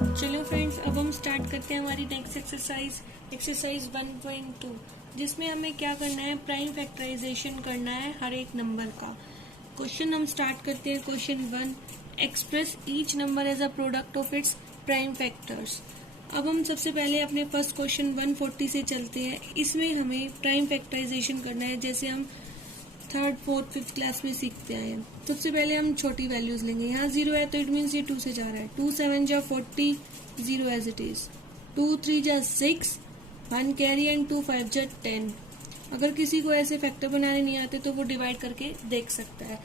चलो फ्रेंड्स, अब हम स्टार्ट करते हैं हमारी नेक्स्ट एक्सरसाइज 1.2, जिसमें हमें क्या करना है, प्राइम फैक्टराइजेशन करना है हर एक नंबर का। क्वेश्चन हम स्टार्ट करते हैं। Question 1, express each number as a product of its prime factors. अब हम सबसे पहले अपने फर्स्ट क्वेश्चन 140 से चलते हैं। इसमें हमें प्राइम फैक्टराइजेशन करना है, जैसे हम थर्ड फोर्थ फिफ्थ क्लास में सीखते आए हैं। सबसे पहले हम छोटी वैल्यूज लेंगे। यहाँ 0 है तो इट मीन्स ये 2 से जा रहा है। 2 7 जा 40, 0 एज इट इज। 2 3 जा 6, 1 कैरी एंड 2 5 जा 10। अगर किसी को ऐसे फैक्टर बनाने नहीं आते तो वो डिवाइड करके देख सकता है।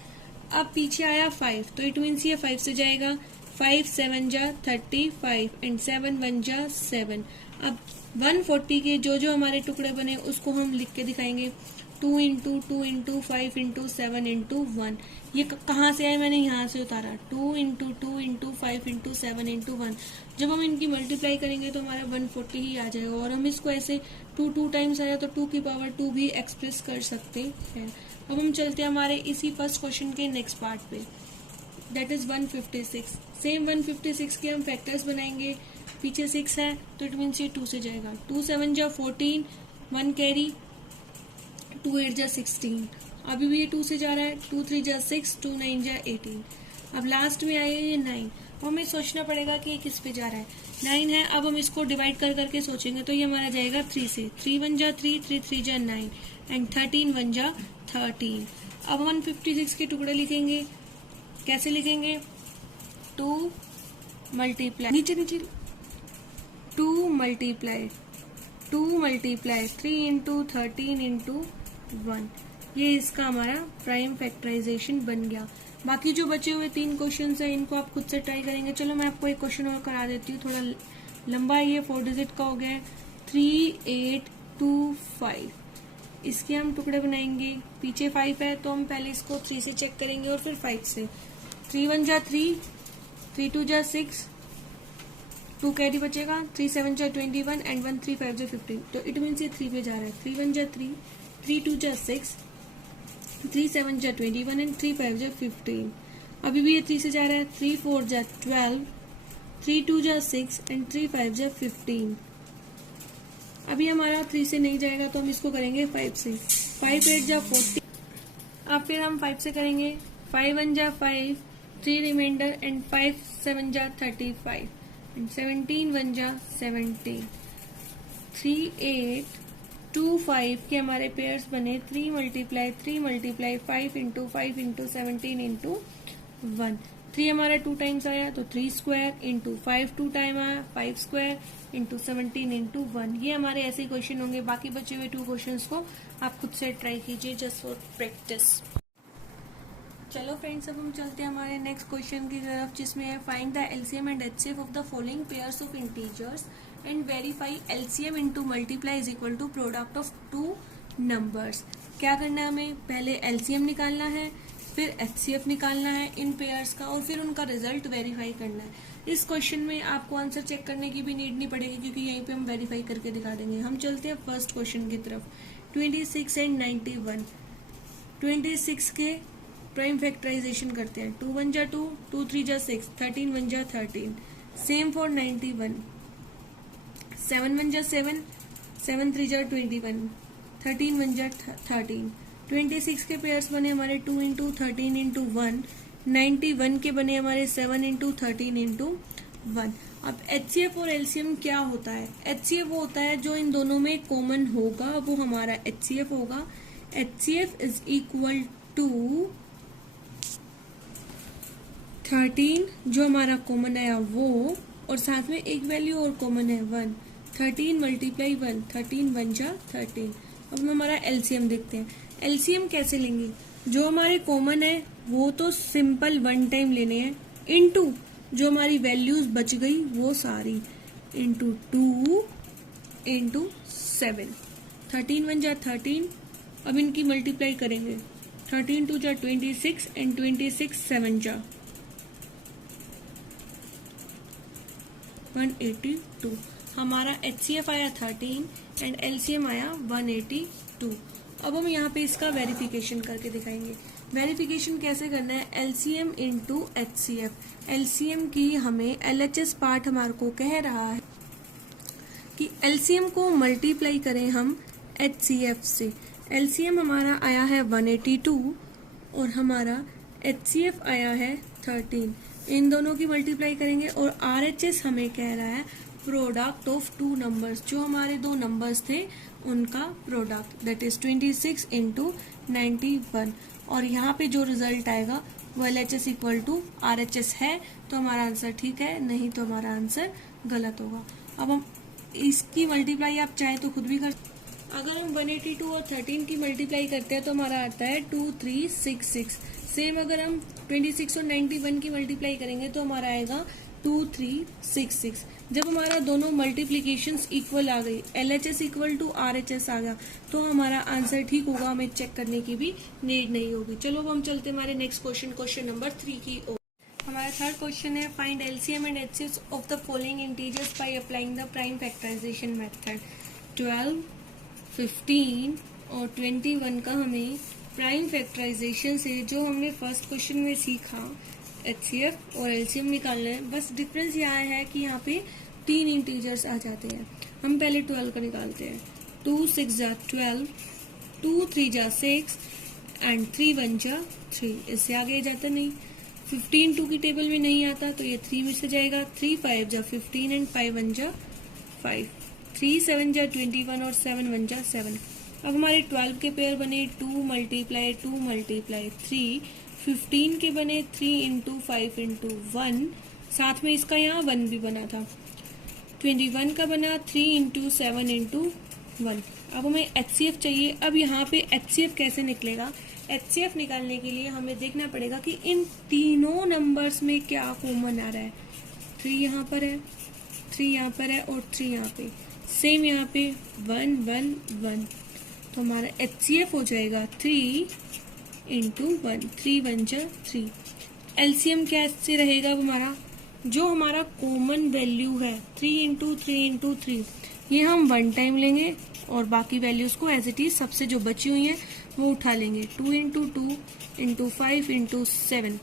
अब पीछे आया 5 तो इट मीन्स ये 5 से जाएगा। 5 7 जा 35 एंड 7 1 जा 7। अब 140 के जो जो हमारे टुकड़े बने उसको हम लिख के दिखाएंगे। 2 इंटू 2 इंटू 5 इंटू 7 इंटू 1। ये कहाँ से आए, मैंने यहाँ से उतारा। 2 इंटू 2 इंटू 5 इंटू 7 इंटू 1। जब हम इनकी मल्टीप्लाई करेंगे तो हमारा 140 ही आ जाएगा। और हम इसको ऐसे 2 टाइम्स आया तो 2 की पावर 2 भी एक्सप्रेस कर सकते हैं। अब हम चलते हैं हमारे इसी फर्स्ट क्वेश्चन के नेक्स्ट पार्ट पे, दैट इज 156। सेम 156 के हम फैक्टर्स बनाएंगे। पीछे 6 है तो इट मीन्स ये 2 से जाएगा। 2 7 जा 14, 1 कैरी, 2 8 जा 16। अभी भी ये 2 से जा रहा है। 2 3 जा 6, 2 9 जा 18। अब लास्ट में आया ये 9। अब हमें सोचना पड़ेगा कि ये किस पे जा रहा है। 9 है, अब हम इसको डिवाइड कर करके सोचेंगे तो ये हमारा जाएगा 3 से। 3 1 जा 3, 3 3 जा 9 एंड 13 1 जा 13। अब 156 के टुकड़े लिखेंगे। कैसे लिखेंगे? 2 मल्टीप्लाई, नीचे नीचे, 2 मल्टीप्लाई 3 इंटू 13 इंटू 1। ये इसका हमारा प्राइम फैक्टराइजेशन बन गया। बाकी जो बचे हुए 3 क्वेश्चन हैं इनको आप खुद से ट्राई करेंगे। चलो मैं आपको एक क्वेश्चन और करा देती हूँ, थोड़ा लंबा है, ये 4 डिजिट का हो गया। 3 8 2 5। इसके हम टुकड़े बनाएंगे। पीछे 5 है तो हम पहले इसको 3 से चेक करेंगे और फिर 5 से। 3 1 जा 3, 3 2 जा 6, 2 कैरी बचेगा। 3 7 जा 21 एंड 1 3 5 जा 15। तो इट मीन्स ये 3 पे जा रहा है। 3 1 जा 3, 3 2 जा 6, 3 7 जा 21 एंड 3 5 जा 15। अभी भी ये 3 से जा रहा है। 3 4 जा 12, 3 2 जा 6 एंड 3 5 जा 15। अभी हमारा 3 से नहीं जाएगा तो हम इसको करेंगे 5 से। 5 8 जा 40। अब फिर हम 5 से करेंगे। 5 1 जा 5, 3 रिमाइंडर एंड 5 7 जा 35 एंड 17 1 जा 17। 3 8 2 5 के हमारे पेयर्स बने। 3 मल्टीप्लाई 5 इंटू 5 इंटू 17 इंटू 1। 3 हमारा 2 टाइम्स आया तो 3 स्क्वायर इंटू 5 2 टाइम आया, 5 स्क्वायर इंटू 17 इंटू 1। ये हमारे ऐसे क्वेश्चन होंगे। बाकी बचे हुए 2 क्वेश्चंस को आप खुद से ट्राई कीजिए जस्ट फॉर प्रैक्टिस। चलो फ्रेंड्स, अब हम चलते हैं हमारे नेक्स्ट क्वेश्चन की तरफ, जिसमें है find the LCM and HCF of the following pairs of integers and verify LCM into multiply is equal to product of 2 numbers. क्या करना है हमें? पहले एलसीएम निकालना है, फिर एचसीएफ निकालना है इन पेयर्स का, और फिर उनका रिजल्ट वेरीफाई करना है। इस क्वेश्चन में आपको आंसर चेक करने की भी नीड नहीं पड़ेगी, क्योंकि यहीं पे हम वेरीफाई करके दिखा देंगे। हम चलते हैं फर्स्ट क्वेश्चन की तरफ। 26 एंड 91। 26 के प्राइम फैक्टराइजेशन करते हैं। 2 1 जा 2, 2 3 जा 6, 13 1 जा 13। Same for 91। 7 1 जा 7, 7 3 जा 21, 13 1 जा 13। 26 के पेयर्स बने हमारे 2 इंटू 13 इंटू 1। 91 के बने हमारे 7 इंटू 13 इंटू 1। अब एचसीएफ और एलसीएम क्या होता है? एचसीएफ वो होता है जो इन दोनों में कॉमन होगा, वो हमारा एचसीएफ होगा। एचसीएफ इज इक्वल टू 13 जो हमारा कॉमन आया वो, और साथ में एक वैल्यू और कॉमन है 1। 13 मल्टीप्लाई 1, 13 1 जा 13। अब हम हमारा एलसीएम देखते हैं। एलसीएम कैसे लेंगे? जो हमारे कॉमन है वो तो सिंपल 1 टाइम लेने हैं, इनटू जो हमारी वैल्यूज बच गई वो सारी, इनटू 2 इंटू 7। 13 1 जा 13। अब इनकी मल्टीप्लाई करेंगे। 13 2 जा 26 एंड 26 7 जा 182। हमारा एचसीएफ आया 13 एंड एलसीएम आया 182। अब हम यहाँ पे इसका वेरिफिकेशन करके दिखाएंगे। वेरिफिकेशन कैसे करना है, एलसीएम इंटू एचसीएफ। एलसीएम की हमें एलएचएस पार्ट हमारे को कह रहा है कि एलसीएम को मल्टीप्लाई करें हम एचसीएफ से। एलसीएम हमारा आया है 182 और हमारा एचसीएफ आया है 13। इन दोनों की मल्टीप्लाई करेंगे और आरएचएस हमें कह रहा है प्रोडक्ट ऑफ टू नंबर्स, जो हमारे दो नंबर्स थे उनका प्रोडक्ट, दैट इज 26 इंटू 91। और यहाँ पे जो रिजल्ट आएगा वो LHS इक्वल टू RHS है, तो हमारा आंसर ठीक है, नहीं तो हमारा आंसर गलत होगा। अब हम इसकी मल्टीप्लाई आप चाहे तो खुद भी कर, अगर हम 182 और 13 की मल्टीप्लाई करते हैं तो हमारा आता है 2366। सेम अगर हम 26 और 91 की मल्टीप्लाई करेंगे तो हमारा आएगा 2366। जब हमारा दोनों मल्टीप्लीकेशंस इक्वल आ गई, LHS इक्वल टू RHS आ गया, तो हमारा आंसर ठीक होगा, हमें चेक करने की भी नीड नहीं होगी। चलो अब हम चलते हमारे नेक्स्ट क्वेश्चन, क्वेश्चन नंबर 3 की ओर। हमारा थर्ड क्वेश्चन है, find LCM and HCF of the following integers by applying the prime factorisation method. 12, 15 और 21 का हमें प्राइम फैक्टराइजेशन से, जो हमने फर्स्ट क्वेश्चन में सीखा, HCF और LCM निकालना है। बस डिफरेंस यहाँ है कि यहाँ पे 3 इंटीजर्स आ जाते हैं। हम पहले 12 का निकालते हैं। 2 6 जा 12, 2 3 जा 6 एंड 3 1 जा 3। इससे आगे जाता नहीं। 15 2 की टेबल में नहीं आता तो ये 3 में से जाएगा। 3 5 जा 15 एंड 5 1 जा 5। 3 7 जा 21 और 7 1 जा 7। अब हमारे 12 के पेयर बने 2 मल्टीप्लाई 2 मल्टीप्लाई 3। 15 के बने 3 इंटू 5 इंटू 1, साथ में इसका यहाँ 1 भी बना था। 21 का बना 3 इंटू 7 इंटू 1। अब हमें HCF चाहिए। अब यहाँ पे HCF कैसे निकलेगा, HCF निकालने के लिए हमें देखना पड़ेगा कि इन तीनों नंबर्स में क्या कॉमन आ रहा है। 3 यहाँ पर है, 3 यहाँ पर है और 3 यहाँ पे, सेम यहाँ पे 1 1 1। तो हमारा HCF हो जाएगा 3 इंटू 1, 3 1 जा 3। LCM कैसे रहेगा अब हमारा, जो हमारा कॉमन वैल्यू है 3 इंटू 3, ये हम 1 टाइम लेंगे और बाकी वैल्यूज को एज इट इज सबसे जो बची हुई है वो उठा लेंगे। 2 इंटू 2 इंटू 5 इंटू 7,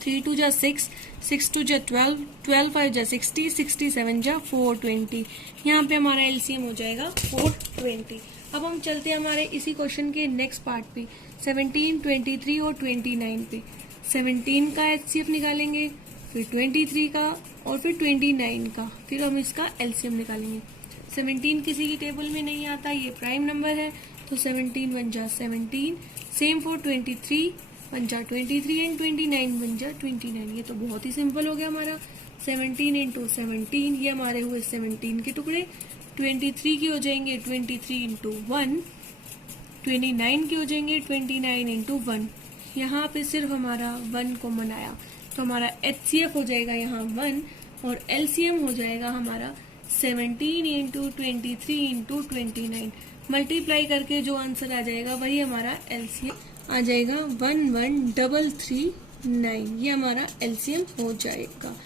3 2 जा 6, 6 2 जा 12, 12 5 जा 60, 67 जा 420। यहाँ पे हमारा LCM हो जाएगा 420। अब हम चलते हैं हमारे इसी क्वेश्चन के नेक्स्ट पार्ट पे, 17, 23 और 29 पे। 17 का HCF निकालेंगे, फिर 23 का और फिर 29 का, फिर हम इसका LCM निकालेंगे। 17 किसी की टेबल में नहीं आता, ये प्राइम नंबर है, तो 17 1 जा 17। सेम फॉर 23 1 जा 23 एंड 29 1 जा 29। ये तो बहुत ही सिंपल हो गया हमारा। 17 इंटू 17, ये हमारे हुए 17 के टुकड़े। 23 की हो जाएंगे 23 इंटू 1, 29 की हो जाएंगे 29 इंटू 1। यहाँ पे सिर्फ हमारा 1 कॉमन आया, तो हमारा HCF हो जाएगा यहाँ 1 और LCM हो जाएगा हमारा 17 इंटू 23 इंटू 29। मल्टीप्लाई करके जो आंसर आ जाएगा वही हमारा LCM आ जाएगा 11339। ये हमारा LCM हो जाएगा।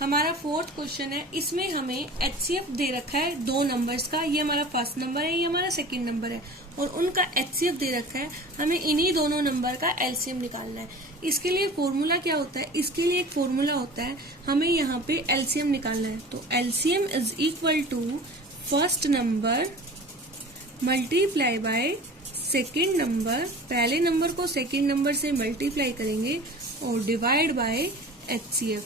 हमारा फोर्थ क्वेश्चन है, इसमें हमें HCF दे रखा है 2 नंबर्स का। ये हमारा फर्स्ट नंबर है, ये हमारा सेकंड नंबर है और उनका HCF दे रखा है। हमें इन्हीं दोनों नंबर का LCM निकालना है। इसके लिए फॉर्मूला क्या होता है, इसके लिए एक फॉर्मूला होता है, हमें यहाँ पे LCM निकालना है। तो LCM is equal to first number multiply by second number. पहले नंबर को सेकेंड नंबर से मल्टीप्लाई करेंगे और डिवाइड बाय HCF।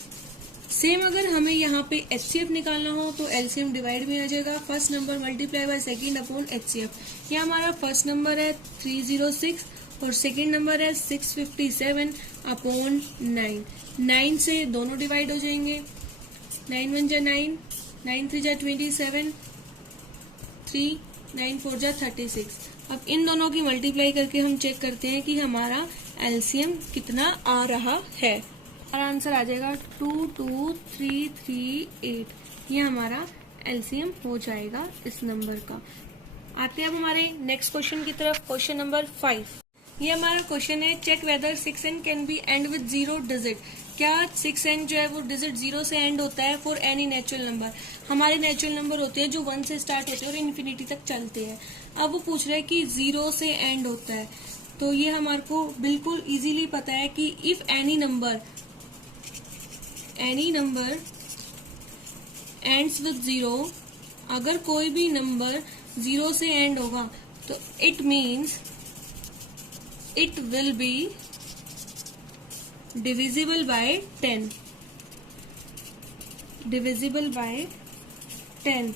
सेम अगर हमें यहाँ पे HCF निकालना हो तो LCM डिवाइड में आ जाएगा, first number multiply by second upon HCF। ये हमारा फर्स्ट नंबर है 306 और सेकेंड नंबर है 657 अपॉन 9। 9 से दोनों डिवाइड हो जाएंगे, 9 1 जा 9, 9 3 जा 27, 3 9 4 जा 36। अब इन दोनों की मल्टीप्लाई करके हम चेक करते हैं कि हमारा LCM कितना आ रहा है। हमारा आंसर आ जाएगा 22338। ये हमारा LCM हो जाएगा इस नंबर का। आते हैं अब हमारे नेक्स्ट क्वेश्चन की तरफ, क्वेश्चन नंबर 5। ये हमारा क्वेश्चन है, check whether 6n can be end with 0 digit. क्या 6n जो है वो डिजिट 0 से एंड होता है फॉर एनी नेचुरल नंबर। हमारे नेचुरल नंबर होते हैं जो 1 से स्टार्ट होते हैं और इन्फिनिटी तक चलते हैं। अब वो पूछ रहा है कि 0 से एंड होता है, तो ये हमारे को बिल्कुल इजीली पता है कि if any number ends with 0, अगर कोई भी नंबर 0 से एंड होगा तो it means it will be divisible by 10, divisible by 10।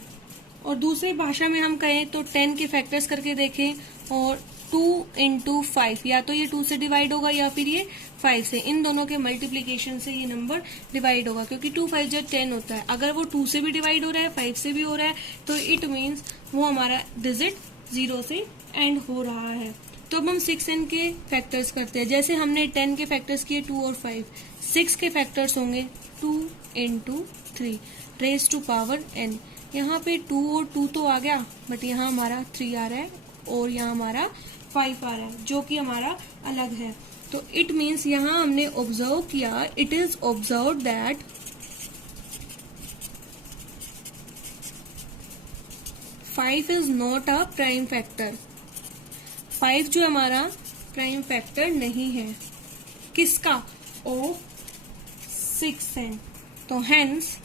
और दूसरी भाषा में हम कहें तो 10 के फैक्टर्स करके देखें, और 2 into 5, या तो ये 2 से डिवाइड होगा या फिर ये 5 से, इन दोनों के मल्टीप्लीकेशन से ये नंबर डिवाइड होगा, क्योंकि 2 5 जो 10 होता है। अगर वो 2 से भी डिवाइड हो रहा है, 5 से भी हो रहा है, तो इट मीन्स वो हमारा डिजिट 0 से एंड हो रहा है। तो अब हम 6n के फैक्टर्स करते हैं। जैसे हमने 10 के फैक्टर्स किए 2 और 5, 6 के फैक्टर्स होंगे 2 into 3 raised to power n। यहाँ पे 2 और 2 तो आ गया, बट यहाँ हमारा 3 आ रहा है और यहाँ हमारा 5 आ रहा है, जो कि हमारा अलग है। तो इट मीन्स यहाँ हमने ऑब्जर्व किया, it is observe that 5 is not a prime factor. 5 जो हमारा प्राइम फैक्टर नहीं है, किसका? Of 6n। तो hence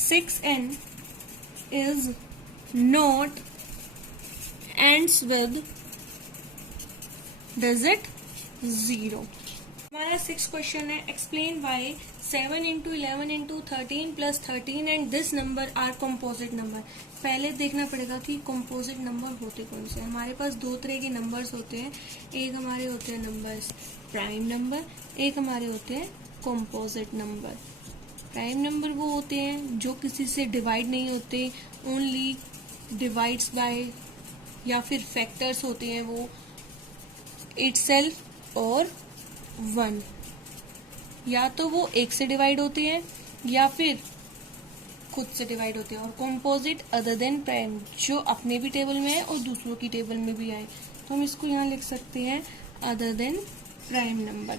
6n is not ends with digit 0। हमारा 6 क्वेश्चन है, explain why 7 into 11 into 13 plus 13 and this number are composite number। पहले देखना पड़ेगा कि composite number होते कौन से। हमारे पास दो तरह के नंबर्स होते हैं, एक हमारे होते हैं नंबर्स प्राइम नंबर, एक हमारे होते हैं composite नंबर। प्राइम नंबर वो होते हैं जो किसी से डिवाइड नहीं होते, ओनली डिवाइड्स बाय, या फिर फैक्टर्स होते हैं वो इटसेल्फ और 1, या तो वो एक से डिवाइड होते हैं या फिर खुद से डिवाइड होते हैं। और कॉम्पोजिट अदर देन प्राइम, जो अपने भी टेबल में है और दूसरों की टेबल में भी आए, तो हम इसको यहाँ लिख सकते हैं अदर देन प्राइम नंबर।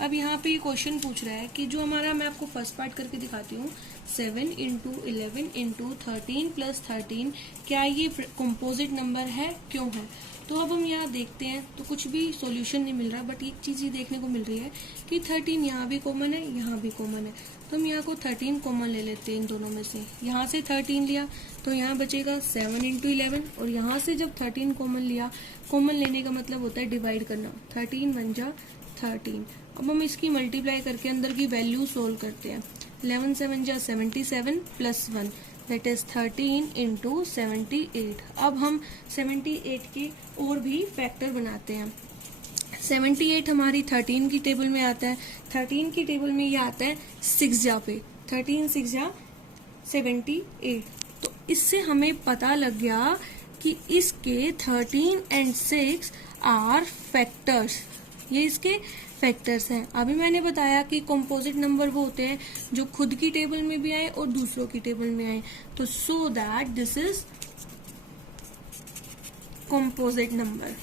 अब यहाँ पे ये क्वेश्चन पूछ रहा है कि जो हमारा, मैं आपको फर्स्ट पार्ट करके दिखाती हूँ, 7 into 11 into 13 plus 13, क्या ये कंपोजिट नंबर है, क्यों है? तो अब हम यहाँ देखते हैं तो कुछ भी सॉल्यूशन नहीं मिल रहा, बट एक चीज ये देखने को मिल रही है कि 13 यहाँ भी कॉमन है, यहाँ भी कॉमन है। तो हम यहाँ को 13 कॉमन ले लेते हैं इन दोनों में से। यहाँ से 13 लिया तो यहाँ बचेगा 7 into 11, और यहाँ से जब 13 कॉमन लिया, कॉमन लेने का मतलब होता है डिवाइड करना, 13 बन जा 13। अब हम इसकी मल्टीप्लाई करके अंदर की वैल्यू सोल्व करते हैं। 11 7 जा 77 प्लस 1 दैट इज 13 into 78। अब हम 78 के और भी फैक्टर बनाते हैं। 78 हमारी 13 की टेबल में आता है, 13 की टेबल में ये आता है 6 जा पे, 13 6 जा 78। तो इससे हमें पता लग गया कि इसके 13 and 6 आर फैक्टर्स, ये इसके फैक्टर्स हैं। अभी मैंने बताया कि कंपोजिट नंबर वो होते हैं जो खुद की टेबल में भी आए और दूसरों की टेबल में आए, तो so that this is composite number.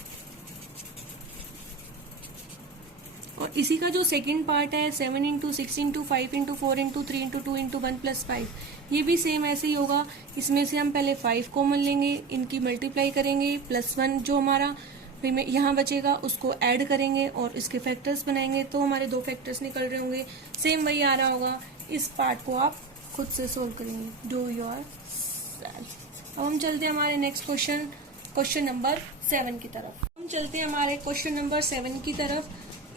और इसी का जो सेकंड पार्ट है 7 into 6 into 5 into 4 into 3 into 2 into 1 plus 5, ये भी सेम ऐसे ही होगा। इसमें से हम पहले 5 कॉमन लेंगे, इनकी मल्टीप्लाई करेंगे, प्लस 1 जो हमारा यहाँ बचेगा उसको ऐड करेंगे और इसके फैक्टर्स बनाएंगे, तो हमारे दो फैक्टर्स निकल रहे होंगे, सेम वही आ रहा होगा। इस पार्ट को आप खुद से सोल्व करेंगे, डू योर सेल्फ। अब हम चलते हैं हमारे नेक्स्ट क्वेश्चन, क्वेश्चन नंबर 7 की तरफ। हम चलते हैं हमारे क्वेश्चन नंबर 7 की तरफ।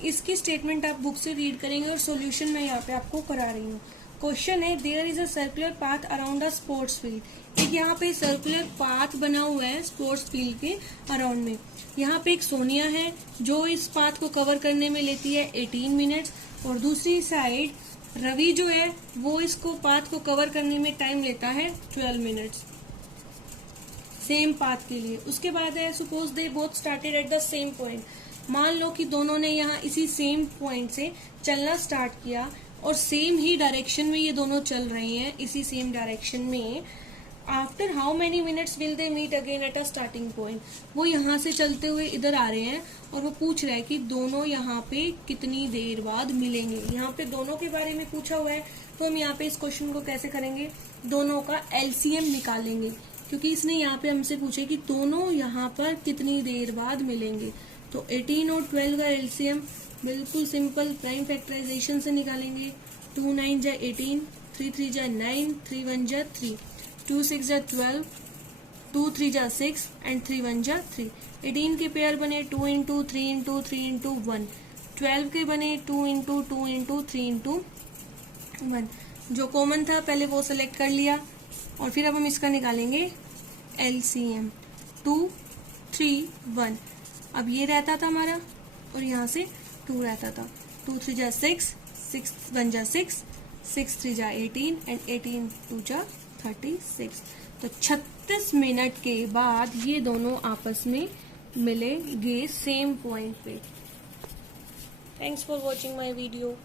इसकी स्टेटमेंट आप बुक से रीड करेंगे और सॉल्यूशन मैं यहाँ पे आपको करा रही हूँ। क्वेश्चन है, there is a circular path around a sports field. एक यहाँ पे सर्कुलर पाथ बना हुआ है स्पोर्ट्स फील्ड के अराउंड में। यहाँ पे एक सोनिया है जो इस पाथ को कवर करने में लेती है 18 मिनट्स, और दूसरी साइड रवि जो है वो इसको पाथ को कवर करने में टाइम लेता है 12 मिनट्स, सेम पाथ के लिए। उसके बाद है, suppose they both started at the same point. मान लो कि दोनों ने यहाँ इसी सेम पॉइंट से चलना स्टार्ट किया और सेम ही डायरेक्शन में ये दोनों चल रहे हैं, इसी सेम डायरेक्शन में। After how many minutes will they meet again at a starting point. वो यहाँ से चलते हुए इधर आ रहे हैं और वो पूछ रहा है कि दोनों यहाँ पे कितनी देर बाद मिलेंगे। यहाँ पे दोनों के बारे में पूछा हुआ है, तो हम यहाँ पे इस क्वेश्चन को कैसे करेंगे, दोनों का एलसीएम निकालेंगे। क्योंकि इसने यहाँ पे हमसे पूछे कि दोनों यहाँ पर कितनी देर बाद मिलेंगे। तो 18 और 12 का एलसीएम बिल्कुल सिंपल प्राइम फैक्टराइजेशन से निकालेंगे। 2 9 जा 18, 3 3 जा 9, 3 1 जा 3, 2 6 जा 12, 2 3 जा 6 एंड 3 1 जा 3। 18 के पेयर बने 2 इंटू 3 इंटू 3 इंटू 1। 12 के बने 2 इंटू 2 इंटू 3 इंटू 1। जो कॉमन था पहले वो सेलेक्ट कर लिया और फिर अब हम इसका निकालेंगे एलसीएम। 2 3 1। अब ये रहता था हमारा और यहाँ से 2 रहता था। 2 3 जा 6, 6 1 जा 6, 6 3 जा 18 एंड 18 2 जा 36। तो 36 मिनट के बाद ये दोनों आपस में मिलेंगे सेम पॉइंट पे। Thanks for watching my video.